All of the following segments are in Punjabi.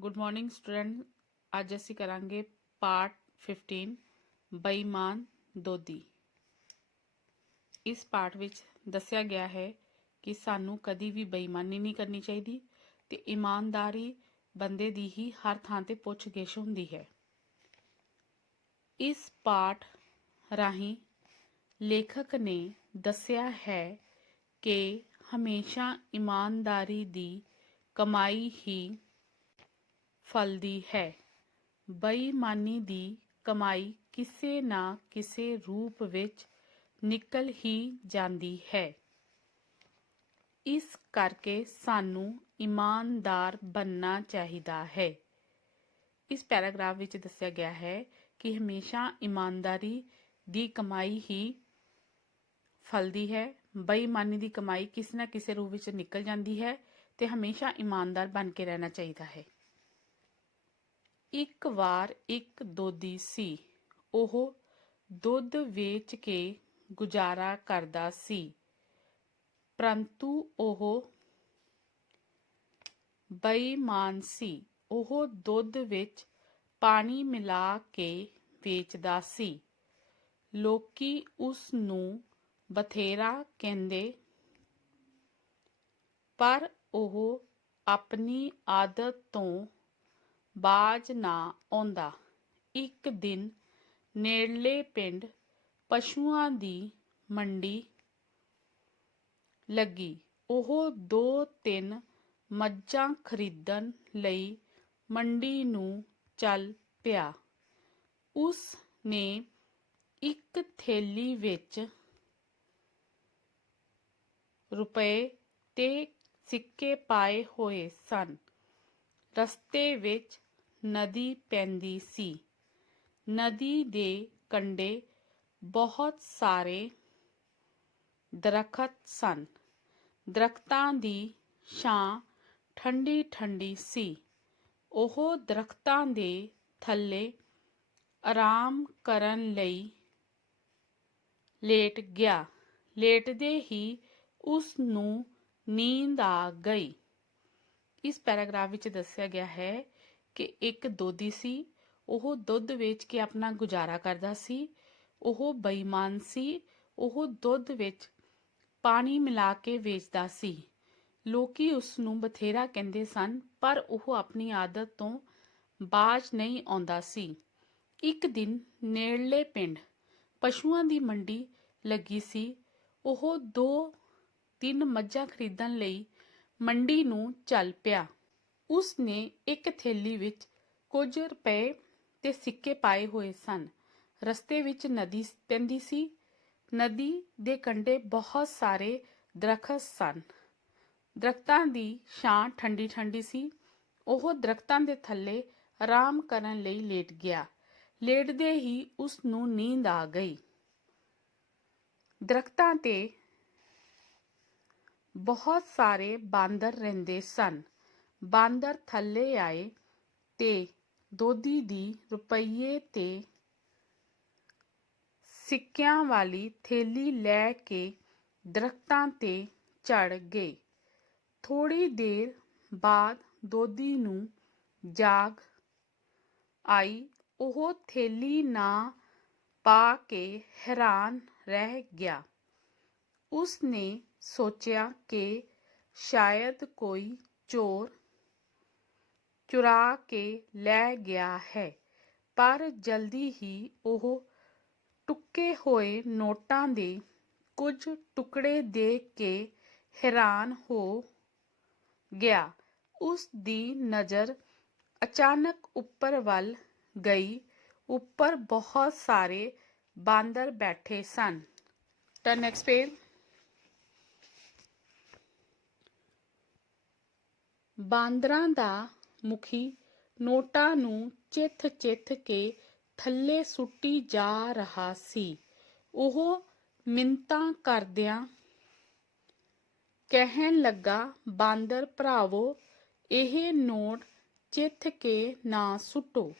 Good morning student. ਅੱਜ ਅਸੀਂ ਕਰਾਂਗੇ ਪਾਰਟ 15 ਬੇਈਮਾਨ ਦੋਦੀ। ਇਸ ਪਾਠ ਵਿੱਚ ਦੱਸਿਆ ਗਿਆ ਹੈ ਕਿ ਸਾਨੂੰ ਕਦੀ ਵੀ ਬੇਈਮਾਨੀ ਨਹੀਂ ਕਰਨੀ ਚਾਹੀਦੀ ਤੇ ਇਮਾਨਦਾਰੀ ਬੰਦੇ ਦੀ ਹੀ ਹਰ ਥਾਂ ਤੇ ਪੁੱਛਗਿੱਛ ਹੁੰਦੀ ਹੈ। ਇਸ ਪਾਠ ਰਾਹੀਂ ਲੇਖਕ ਨੇ ਦੱਸਿਆ ਹੈ ਕਿ ਹਮੇਸ਼ਾ ਇਮਾਨਦਾਰੀ ਦੀ ਕਮਾਈ ਹੀ ਫਲਦੀ ਹੈ। ਬੇਈਮਾਨੀ ਦੀ ਕਮਾਈ ਕਿਸੇ ਨਾ ਕਿਸੇ ਰੂਪ ਵਿੱਚ ਨਿਕਲ ਹੀ ਜਾਂਦੀ ਹੈ। ਇਸ ਕਰਕੇ ਸਾਨੂੰ ਇਮਾਨਦਾਰ ਬਣਨਾ ਚਾਹੀਦਾ ਹੈ। ਇਸ ਪੈਰਾਗ੍ਰਾਫ ਵਿੱਚ ਦੱਸਿਆ ਗਿਆ ਹੈ ਕਿ ਹਮੇਸ਼ਾ ਇਮਾਨਦਾਰੀ ਦੀ ਕਮਾਈ ਹੀ ਫਲਦੀ ਹੈ। ਬੇਈਮਾਨੀ ਦੀ ਕਮਾਈ ਕਿਸੇ ਨਾ ਕਿਸੇ ਰੂਪ ਵਿੱਚ ਨਿਕਲ ਜਾਂਦੀ ਹੈ ਤੇ ਹਮੇਸ਼ਾ ਇਮਾਨਦਾਰ ਬਣ ਕੇ ਰਹਿਣਾ ਚਾਹੀਦਾ ਹੈ। ਇੱਕ ਵਾਰ ਇੱਕ ਦੋਧੀ ਸੀ। ਉਹ ਦੁੱਧ ਵੇਚ ਕੇ ਗੁਜ਼ਾਰਾ ਕਰਦਾ ਸੀ, ਪਰੰਤੂ ਉਹ ਬੇਈਮਾਨ ਸੀ। ਉਹ ਦੁੱਧ ਵਿੱਚ ਪਾਣੀ ਮਿਲਾ ਕੇ ਵੇਚਦਾ ਸੀ। ਲੋਕੀ ਉਸ ਨੂੰ ਬਥੇਰਾ ਕਹਿੰਦੇ, ਪਰ ਉਹ ਆਪਣੀ ਆਦਤ ਤੋਂ ਬਾਜ਼ ਨਾ ਆਉਂਦਾ। ਇੱਕ ਦਿਨ ਨੇੜਲੇ ਪਿੰਡ ਪਸ਼ੂਆਂ ਦੀ ਮੰਡੀ ਲੱਗੀ। ਉਹ 2-3 ਮੱਝਾਂ ਖਰੀਦਣ ਲਈ ਮੰਡੀ ਨੂੰ ਚੱਲ ਪਿਆ। ਉਸ ਨੇ ਇੱਕ ਥੈਲੀ ਵਿੱਚ ਰੁਪਏ ਤੇ ਸਿੱਕੇ ਪਾਏ ਹੋਏ ਸਨ। ਰਸਤੇ ਵਿੱਚ ਨਦੀ ਪੈਂਦੀ ਸੀ। ਨਦੀ ਦੇ ਕੰਢੇ ਬਹੁਤ ਸਾਰੇ ਦਰੱਖਤ ਸਨ। ਦਰੱਖਤਾਂ ਦੀ ਛਾਂ ਠੰਡੀ ਠੰਡੀ ਸੀ। ਉਹ ਦਰੱਖਤਾਂ ਦੇ ਥੱਲੇ ਆਰਾਮ ਕਰਨ ਲਈ ਲੇਟ ਗਿਆ। ਲੇਟਦੇ ਹੀ ਉਸ ਨੂੰ ਨੀਂਦ ਆ ਗਈ। ਇਸ ਪੈਰਾਗ੍ਰਾਫ ਵਿੱਚ ਦੱਸਿਆ ਗਿਆ ਹੈ ਕਿ ਇੱਕ ਦੋਧੀ ਸੀ। ਉਹ ਦੁੱਧ ਵੇਚ ਕੇ ਆਪਣਾ ਗੁਜ਼ਾਰਾ ਕਰਦਾ ਸੀ। ਉਹ ਬੇਈਮਾਨ ਸੀ। ਉਹ ਦੁੱਧ ਵਿੱਚ ਪਾਣੀ ਮਿਲਾ ਕੇ ਵੇਚਦਾ ਸੀ। ਲੋਕੀ ਉਸ ਨੂੰ ਬਥੇਰਾ ਕਹਿੰਦੇ ਸਨ, ਪਰ ਉਹ ਆਪਣੀ ਆਦਤ ਤੋਂ ਬਾਜ਼ ਨਹੀਂ ਆਉਂਦਾ ਸੀ। ਇੱਕ ਦਿਨ ਨੇੜਲੇ ਪਿੰਡ ਪਸ਼ੂਆਂ ਦੀ ਮੰਡੀ ਲੱਗੀ ਸੀ। ਉਹ 2-3 ਮੱਝਾਂ ਖਰੀਦਣ ਲਈ ਮੰਡੀ ਨੂੰ ਚੱਲ ਪਿਆ। ਉਸ ਨੇ ਇੱਕ ਥੈਲੀ ਵਿੱਚ ਕੁਝ ਰੁਪਏ ਤੇ ਸਿੱਕੇ ਪਾਏ ਹੋਏ ਸਨ। ਰਸਤੇ ਵਿੱਚ ਨਦੀ ਪੈਂਦੀ ਸੀ। ਨਦੀ ਦੇ ਕੰਢੇ ਬਹੁਤ ਸਾਰੇ ਦਰੱਖਤ ਸਨ। ਦਰੱਖਤਾਂ ਦੀ ਛਾਂ ਠੰਡੀ ਠੰਡੀ ਸੀ। ਉਹ ਦਰੱਖਤਾਂ ਦੇ ਥੱਲੇ ਆਰਾਮ ਕਰਨ ਲਈ ਲੇਟ ਗਿਆ। ਲੇਟਦੇ ਹੀ ਉਸ ਨੂੰ ਨੀਂਦ ਆ ਗਈ। ਦਰੱਖਤਾਂ ਤੇ ਬਹੁਤ ਸਾਰੇ ਬਾਂਦਰ ਰਹਿੰਦੇ ਸਨ। ਬਾਂਦਰ ਥੱਲੇ ਆਏ ਤੇ ਦੋਧੀ ਦੀ ਰੁਪਈਏ ਤੇ ਸਿੱਕਿਆਂ ਵਾਲੀ ਥੈਲੀ ਲੈ ਕੇ ਦਰੱਖਤਾਂ ਤੇ ਚੜ੍ਹ ਗਏ। ਥੋੜ੍ਹੀ ਦੇਰ ਬਾਅਦ ਦੋਧੀ ਨੂੰ ਜਾਗ ਆਈ। ਉਹ ਥੈਲੀ ਨਾ ਪਾ ਕੇ ਹੈਰਾਨ ਰਹਿ ਗਿਆ। ਉਸ ਨੇ ਸੋਚਿਆ ਕਿ ਸ਼ਾਇਦ ਕੋਈ ਚੋਰ ਚੁਰਾ ਕੇ ਲੈ ਗਿਆ ਹੈ, ਪਰ ਜਲਦੀ ਹੀ ਉਹ ਟੁੱਕੇ ਹੋਏ ਨੋਟਾਂ ਦੇ ਕੁਝ ਟੁਕੜੇ ਦੇਖ ਕੇ ਹੈਰਾਨ ਹੋ ਗਿਆ। ਉਸ ਦੀ ਨਜ਼ਰ ਅਚਾਨਕ ਉੱਪਰ ਵੱਲ ਗਈ। ਉੱਪਰ ਬਹੁਤ ਸਾਰੇ ਬਾਂਦਰ ਬੈਠੇ ਸਨ। Turn next page. ਬਾਂਦਰਾਂ ਦਾ ਮੁਖੀ ਨੋਟਾਂ ਨੂੰ ਚਿੱਥ ਚਿੱਥ ਕੇ ਥੱਲੇ ਸੁੱਟੀ ਜਾ ਰਿਹਾ ਸੀ। ਉਹ ਮਿੰਨਤਾਂ ਕਰਦਿਆਂ ਕਹਿਣ ਲੱਗਾ, ਬਾਂਦਰ ਭਰਾਵੋ, ਇਹ ਨੋਟ ਚਿੱਥ ਕੇ ਨਾ ਸੁੱਟੋ।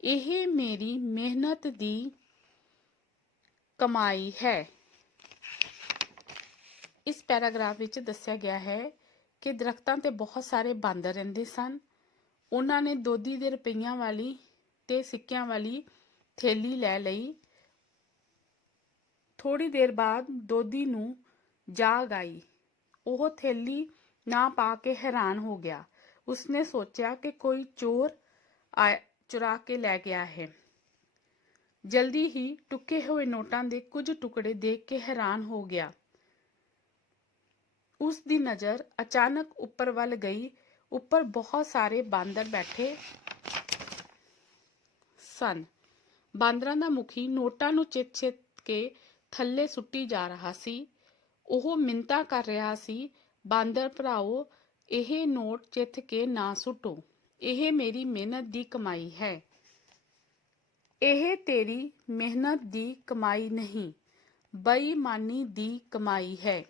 ਇਹ ਮੇਰੀ ਮਿਹਨਤ ਦੀ ਕਮਾਈ ਹੈ। ਇਸ ਪੈਰਾਗ੍ਰਾਫ ਵਿੱਚ ਦੱਸਿਆ ਗਿਆ ਹੈ ਕਿ ਦਰੱਖਤਾਂ ਤੇ ਬਹੁਤ ਸਾਰੇ ਬਾਂਦਰ ਰਹਿੰਦੇ ਸਨ। ਉਹਨਾਂ ਨੇ ਦੋਦੀ ਦੇ ਰੁਪਈਆਂ ਵਾਲੀ ਤੇ ਸਿੱਕਿਆਂ ਵਾਲੀ ਥੈਲੀ ਲੈ ਲਈ। ਥੋੜੀ ਦੇਰ ਬਾਅਦ ਦੋਦੀ ਨੂੰ ਜਾਗ ਆਈ। ਉਹ ਥੈਲੀ ਨਾ ਪਾ ਕੇ ਹੈਰਾਨ ਹੋ ਗਿਆ। ਉਸਨੇ ਸੋਚਿਆ ਕਿ ਕੋਈ ਚੋਰ ਚੁਰਾ ਕੇ ਲੈ ਗਿਆ ਹੈ। ਜਲਦੀ ਹੀ ਟੁੱਕੇ ਹੋਏ ਨੋਟਾਂ ਦੇ ਕੁਝ ਟੁਕੜੇ ਦੇਖ ਕੇ ਹੈਰਾਨ ਹੋ ਗਿਆ। ਉਸ ਦੀ ਨਜ਼ਰ ਅਚਾਨਕ ਉੱਪਰ ਵੱਲ ਗਈ। ਉੱਪਰ ਬਹੁਤ ਸਾਰੇ ਬਾਂਦਰ ਬੈਠੇ ਸਨ। ਬਾਂਦਰਾਂ ਦਾ ਮੁਖੀ ਨੋਟਾਂ ਨੂੰ ਚਿੱਤ ਕੇ ਥੱਲੇ ਸੁੱਟੀ ਜਾ ਰਿਹਾ ਸੀ। ਉਹ ਮਿੰਨਤਾਂ ਕਰ ਰਿਹਾ ਸੀ, ਬਾਂਦਰ ਭਰਾਓ, ਇਹ ਨੋਟ ਚਿੱਥ ਕੇ ਨਾ ਸੁੱਟੋ। ਇਹ ਮੇਰੀ ਮਿਹਨਤ ਦੀ ਕਮਾਈ ਹੈ। ਇਹ ਤੇਰੀ ਮਿਹਨਤ ਦੀ ਕਮਾਈ ਨਹੀਂ, ਬੇਈਮਾਨੀ ਦੀ ਕਮਾਈ ਹੈ।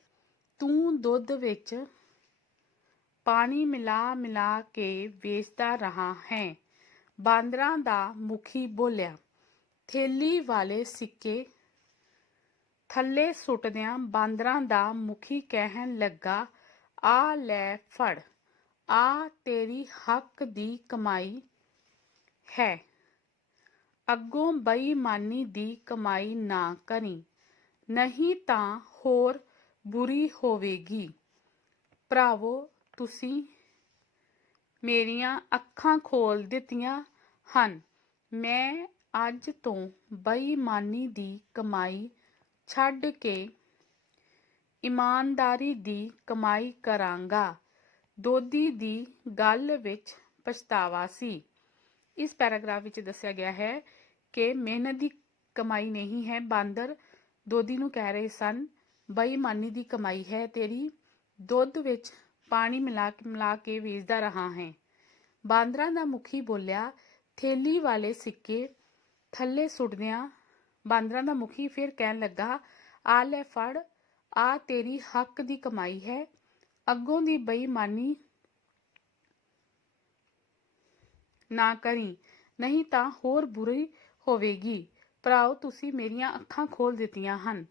ਤੂੰ ਦੁੱਧ ਵਿੱਚ ਪਾਣੀ ਮਿਲਾ ਕੇ ਵੇਚਦਾ ਰਹਾ ਹੈ। ਬਾਂਦਰਾਂ ਦਾ ਮੁਖੀ ਬੋਲਿਆ। ਥੈਲੀ ਵਾਲੇ ਸਿੱਕੇ ਥੱਲੇ ਸੁੱਟਦਿਆਂ ਬਾਂਦਰਾਂ ਦਾ ਮੁਖੀ ਕਹਿਣ ਲੱਗਾ, ਆ ਲੈ ਫੜ, ਆ ਤੇਰੀ ਹੱਕ ਦੀ ਕਮਾਈ ਹੈ। ਅੱਗੋਂ ਬੇਈਮਾਨੀ ਦੀ ਕਮਾਈ ਨਾ ਕਰੀਂ, ਨਹੀਂ ਤਾਂ ਹੋਰ ਬੁਰੀ ਹੋਵੇਗੀ। ਭਰਾਵੋ, ਤੁਸੀਂ ਮੇਰੀਆਂ ਅੱਖਾਂ ਖੋਲ੍ਹ ਦਿੱਤੀਆਂ ਹਨ। ਮੈਂ ਅੱਜ ਤੋਂ ਬੇਈਮਾਨੀ ਦੀ ਕਮਾਈ ਛੱਡ ਕੇ ਇਮਾਨਦਾਰੀ ਦੀ ਕਮਾਈ ਕਰਾਂਗਾ। ਦੋਦੀ ਦੀ ਗੱਲ ਵਿੱਚ ਪਛਤਾਵਾ ਸੀ। ਇਸ ਪੈਰਾਗ੍ਰਾਫ ਵਿੱਚ ਦੱਸਿਆ ਗਿਆ ਹੈ ਕਿ ਮਿਹਨਤ ਦੀ ਕਮਾਈ ਨਹੀਂ ਹੈ। ਬਾਂਦਰ ਦੋਦੀ ਨੂੰ ਕਹਿ ਰਹੇ ਸਨ, ਬੇਈਮਾਨੀ ਦੀ ਕਮਾਈ ਹੈ ਤੇਰੀ, ਦੁੱਧ ਵਿੱਚ ਪਾਣੀ ਮਿਲਾ ਕੇ ਵੇਚਦਾ ਰਹਾ ਹੈ। ਬਾਂਦਰਾਂ ਦਾ ਮੁਖੀ ਬੋਲਿਆ। ਥੈਲੀ ਵਾਲੇ ਸਿੱਕੇ ਥੱਲੇ ਸੁੱਟਦਿਆਂ ਬਾਂਦਰਾਂ ਦਾ ਮੁਖੀ ਫਿਰ ਕਹਿਣ ਲੱਗਾ, ਆ ਲੈ ਫੜ, ਆ ਤੇਰੀ ਹੱਕ ਦੀ ਕਮਾਈ ਹੈ। ਅੱਗੋਂ ਦੀ ਬੇਈਮਾਨੀ ਨਾ ਕਰੀਂ, ਨਹੀਂ ਤਾਂ ਹੋਰ ਬੁਰੀ ਹੋਵੇਗੀ। ਭਰਾਓ, ਤੁਸੀਂ ਮੇਰੀਆਂ ਅੱਖਾਂ ਖੋਲ੍ਹ ਦਿੱਤੀਆਂ ਹਨ।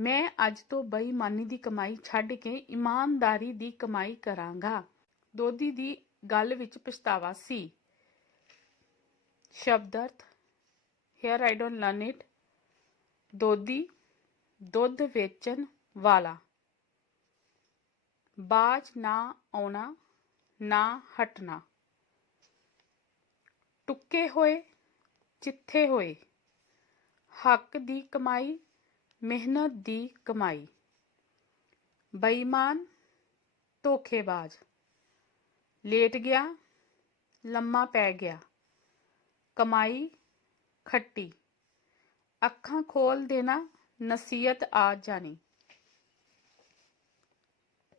ਮੈਂ ਅੱਜ ਤੋਂ ਬੇਈਮਾਨੀ ਦੀ ਕਮਾਈ ਛੱਡ ਕੇ ਇਮਾਨਦਾਰੀ ਦੀ ਕਮਾਈ ਕਰਾਂਗਾ। ਦੋਦੀ ਦੀ ਗੱਲ ਵਿੱਚ ਪਛਤਾਵਾ ਸੀ। ਸ਼ਬਦ ਅਰਥ। Here I don't learn it. ਦੋਦੀ, ਦੁੱਧ ਵੇਚਣ ਵਾਲਾ। ਬਾਜ਼ ਨਾ ਆਉਣਾ, ਨਾ ਹਟਣਾ। ਟੁੱਕੇ ਹੋਏ, ਚਿੱਥੇ ਹੋਏ। ਹੱਕ ਦੀ ਕਮਾਈ, ਮਿਹਨਤ ਦੀ ਕਮਾਈ। ਬੇਈਮਾਨ, ਧੋਖੇਬਾਜ਼। ਲੇਟ ਗਿਆ, ਲੰਮਾ ਪੈ ਗਿਆ। ਕਮਾਈ, ਖੱਟੀ। ਅੱਖਾਂ ਖੋਲ੍ਹ ਦੇਣਾ, ਨਸੀਹਤ ਆ ਜਾਣੀ।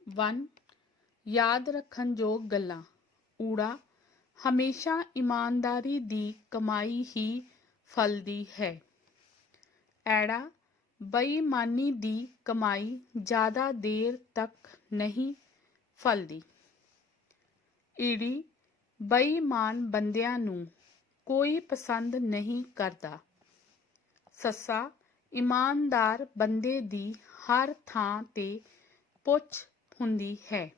1. ਯਾਦ ਰੱਖਣ ਯੋਗ ਗੱਲਾਂ। ਊੜਾ, ਹਮੇਸ਼ਾ ਇਮਾਨਦਾਰੀ ਦੀ ਕਮਾਈ ਹੀ ਫਲਦੀ ਹੈ। ਐੜਾ, ਬੇਈਮਾਨੀ ਦੀ ਕਮਾਈ ਜ਼ਿਆਦਾ ਦੇਰ ਤੱਕ ਨਹੀਂ ਫਲਦੀ। ਈੜੀ, ਬੇਈਮਾਨ ਬੰਦਿਆਂ ਨੂੰ ਕੋਈ ਪਸੰਦ ਨਹੀਂ ਕਰਦਾ। ਸੱਸਾ, ਇਮਾਨਦਾਰ ਬੰਦੇ ਦੀ ਹਰ ਥਾਂ ਤੇ ਪੁੱਛ ਹੁੰਦੀ ਹੈ।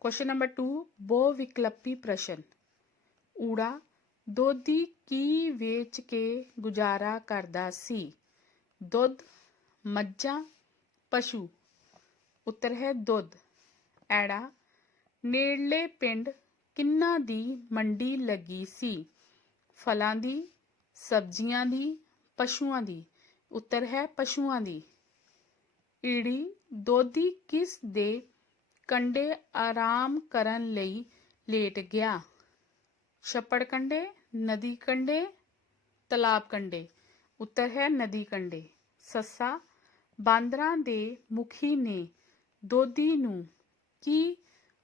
ਕੁਐਸਚਨ ਨੰਬਰ 2, ਬਹੁ ਵਿਕਲਪੀ ਪ੍ਰਸ਼ਨ। ਊੜਾ, ਦੋਦੀ ਕੀ ਵੇਚ ਕੇ ਗੁਜ਼ਾਰਾ ਕਰਦਾ ਸੀ? ਦੁੱਧ, ਮੱਝਾਂ, ਪਸ਼ੂ। ਉੱਤਰ ਹੈ ਦੁੱਧ। ਐੜਾ, ਨੇੜਲੇ ਪਿੰਡ ਕਿਹਨਾਂ ਦੀ ਮੰਡੀ ਲੱਗੀ ਸੀ? ਫਲਾਂ ਦੀ, ਸਬਜ਼ੀਆਂ ਦੀ, ਪਸ਼ੂਆਂ ਦੀ। ਉੱਤਰ ਹੈ ਪਸ਼ੂਆਂ ਦੀ। ਈੜੀ, ਦੋਦੀ ਕਿਸ ਦੇ ਕੰਢੇ ਆਰਾਮ ਕਰਨ ਲਈ ਲੇਟ ਗਿਆ? ਛੱਪੜ ਕੰਢੇ, ਨਦੀ ਕੰਢੇ, ਤਲਾਬ ਕੰਢੇ। ਉੱਤਰ ਹੈ ਨਦੀ ਕੰਢੇ। ਸੱਸਾ, ਬਾਂਦਰਾਂ ਦੇ ਮੁਖੀ ਨੇ ਦੋਦੀ ਨੂੰ ਕੀ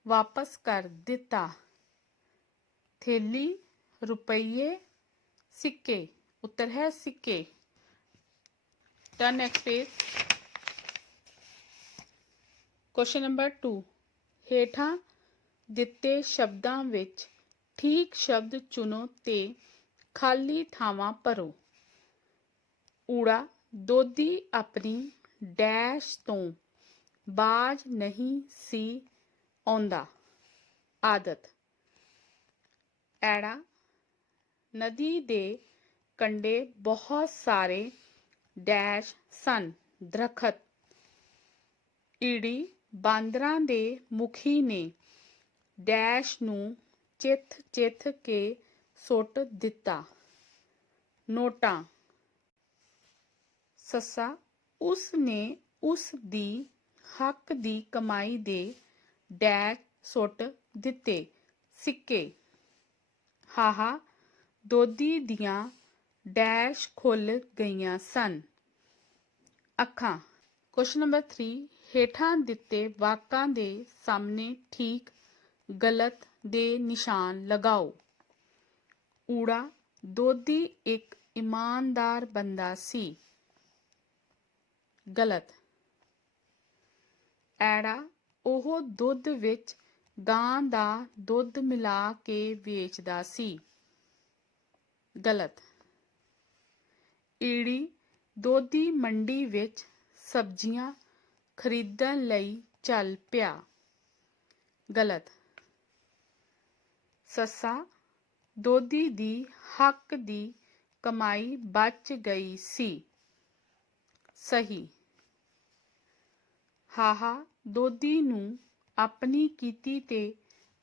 ਵਾਪਸ ਕਰ ਦਿੱਤਾ? ਥੈਲੀ, ਰੁਪਈਏ, ਸਿੱਕੇ। ਉੱਤਰ ਹੈ ਸਿੱਕੇ। Turn next page. Question number 2, ਹੇਠਾਂ ਦਿੱਤੇ ਸ਼ਬਦਾਂ ਵਿੱਚ ਠੀਕ ਸ਼ਬਦ ਚੁਣੋ ਤੇ ਖਾਲੀ ਥਾਵਾਂ ਭਰੋ। ਊੜਾ, ਦੋਦੀ ਆਪਣੀ ਡੈਸ਼ ਤੋਂ ਬਾਜ਼ ਨਹੀਂ ਸੀ ਆਉਂਦਾ। ਆਦਤ। ਐੜਾ, ਨਦੀ ਦੇ ਕੰਢੇ ਬਹੁਤ ਸਾਰੇ ਡੈਸ਼ ਸਨ, ਦਰਖਤ। ਈੜੀ, ਬਾਂਦਰਾਂ ਦੇ ਮੁਖੀ ਨੇ ਡੈਸ਼ ਨੂੰ ਚਿੱਥ ਚਿੱਥ ਕੇ ਸੁੱਟ ਦਿੱਤਾ, ਨੋਟਾਂ। ਸੱਸਾ, ਉਸ ਨੇ ਉਸ ਦੀ ਹੱਕ ਦੀ ਕਮਾਈ ਦੇ ਡੈਸ਼ ਸੁੱਟ ਦਿੱਤੇ, ਸਿੱਕੇ। ਹਾਹਾ, ਦੋਧੀ ਦੀਆਂ ਡੈਸ਼ ਖੁੱਲ੍ਹ ਗਈਆਂ ਸਨ, ਅੱਖਾਂ। ਕੁਐਸਚਨ ਨੰਬਰ 3, ਹੇਠਾਂ ਦਿੱਤੇ ਵਾਕਾਂ ਦੇ ਸਾਹਮਣੇ ਠੀਕ ਗਲਤ ਦੇ ਨਿਸ਼ਾਨ ਲਗਾਓ। ਊੜਾ, ਦੋਧੀ ਇੱਕ ਇਮਾਨਦਾਰ ਬੰਦਾ ਸੀ, ਗਲਤ। ਐੜਾ, ਉਹ ਦੁੱਧ ਵਿੱਚ ਗਾਂ ਦਾ ਦੁੱਧ ਮਿਲਾ ਕੇ ਵੇਚਦਾ ਸੀ, ਗਲਤ। ਈੜੀ, ਦੋਧੀ ਮੰਡੀ ਵਿੱਚ ਸਬਜ਼ੀਆਂ ਖਰੀਦਣ ਲਈ ਚੱਲ ਪਿਆ, ਗਲਤ। ਸੱਸਾ, ਦੋਧੀ ਦੀ ਹੱਕ ਦੀ ਕਮਾਈ ਬਚ ਗਈ ਸੀ, ਸਹੀ। ਹਾਹਾ, ਦੋਧੀ ਨੂੰ ਆਪਣੀ ਕੀਤੀ ਤੇ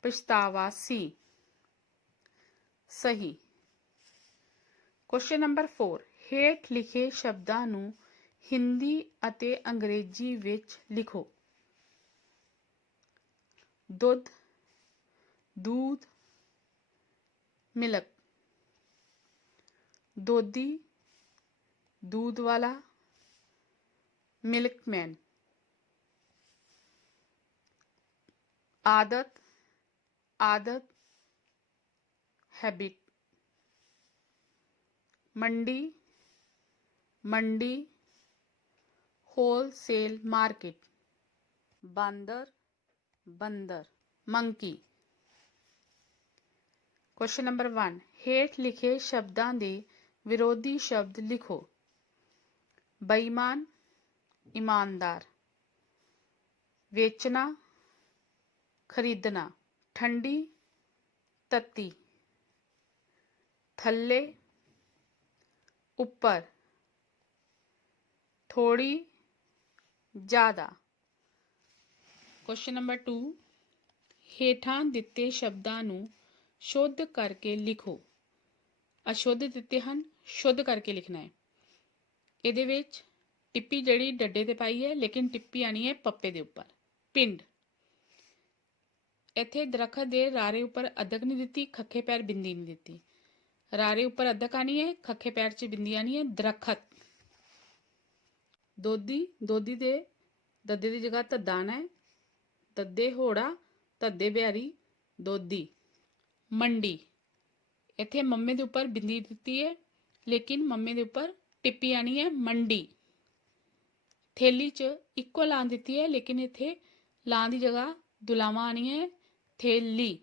ਪਛਤਾਵਾ ਸੀ, ਸਹੀ। ਕੁਐਸਚਨ ਨੰਬਰ 4, ਹੇਠ ਲਿਖੇ ਸ਼ਬਦਾਂ ਨੂੰ ਹਿੰਦੀ ਅਤੇ ਅੰਗਰੇਜ਼ੀ ਵਿੱਚ ਲਿਖੋ। ਦੁੱਧ, दूध, मिल्क। दोधी, दूध वाला, मिल्कमैन। आदत, आदत, हैबिट। मंडी, मंडी, होलसेल मार्केट। बांदर, बंदर, मंकी। क्वेश्चन नंबर 1, हेठ लिखे शब्दां दे विरोधी शब्द लिखो। बेईमान, ईमानदार। वेचना, खरीदना। ठंडी, तत्ती। थल्ले, ऊपर। थोड़ी, ज़्यादा। क्वेश्चन नंबर 2, हेठां दिते शब्दां नूं शुद्ध करके लिखो। अशुद्ध दिते हैं, शुद्ध करके लिखना है। ਇਹਦੇ ਵਿੱਚ ਟਿੱਪੀ ਜਿਹੜੀ ਡੱਡੇ ਤੇ ਪਾਈ ਹੈ, ਲੇਕਿਨ ਟਿੱਪੀ ਆਣੀ ਹੈ ਪੱਪੇ ਦੇ ਉੱਪਰ। ਪਿੰਡ, ਇੱਥੇ ਦਰਖਤ ਦੇ ਰਾਰੇ ਉੱਪਰ ਅਦਕ ਨਹੀਂ ਦਿੱਤੀ, ਖੱਖੇ ਪੈਰ ਬਿੰਦੀ ਨਹੀਂ ਦਿੱਤੀ। ਰਾਰੇ ਉੱਪਰ ਅਦਕ ਆਣੀ ਹੈ, ਖੱਖੇ ਪੈਰ 'ਚ ਬਿੰਦੀ ਆਣੀ ਹੈ, ਦਰਖਤ। ਦੋਧੀ, ਦੋਧੀ ਦੇ ਦੱਦੇ ਦੀ ਜਗ੍ਹਾ ਧੱਦਾ ਆਣਾ ਹੈ। ਦੱਦੇ ਹੋੜਾ, ਧੱਦੇ ਬਿਹਾਰੀ, ਦੋਧੀ। ਮੰਡੀ, ਇੱਥੇ ਮੰਮੇ ਦੇ ਉੱਪਰ ਬਿੰਦੀ ਦਿੱਤੀ ਹੈ, ਲੇਕਿਨ ਮੰਮੇ ਦੇ ਉੱਪਰ ਟਿੱਪੀ ਆਣੀ ਹੈ, ਮੰਡੀ। ਥੈਲੀ 'ਚ ਇੱਕੋ ਲਾਂ ਦਿੱਤੀ ਹੈ, ਲੇਕਿਨ ਇੱਥੇ ਲਾਂ ਦੀ ਜਗ੍ਹਾ ਦੁਲਾਵਾਂ ਆਣੀ ਹੈ, ਥੈਲੀ।